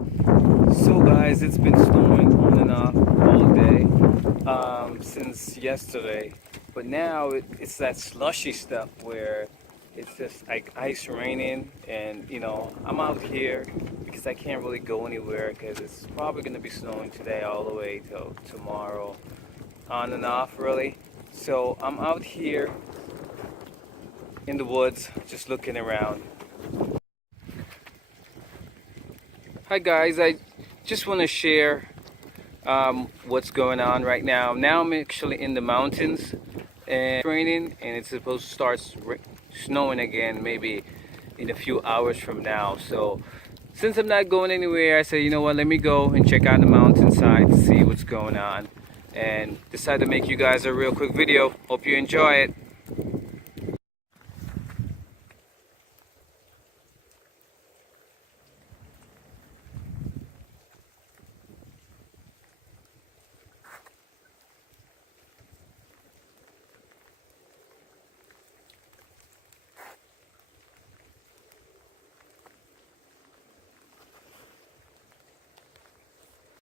So guys, it's been snowing on and off all day since yesterday, but now it's that slushy stuff where it's just like ice raining, and I'm out here because I can't really go anywhere because it's probably going to be snowing today all the way till tomorrow, on and off really. So I'm out here in the woods just looking around. Hi guys, I just want to share what's going on right now. Now I'm actually in the mountains and it's raining, and it's supposed to start snowing again maybe in a few hours from now. So since I'm not going anywhere, I said, you know what, let me go and check out the mountainside to see what's going on, and decide to make you guys a real quick video. Hope you enjoy it.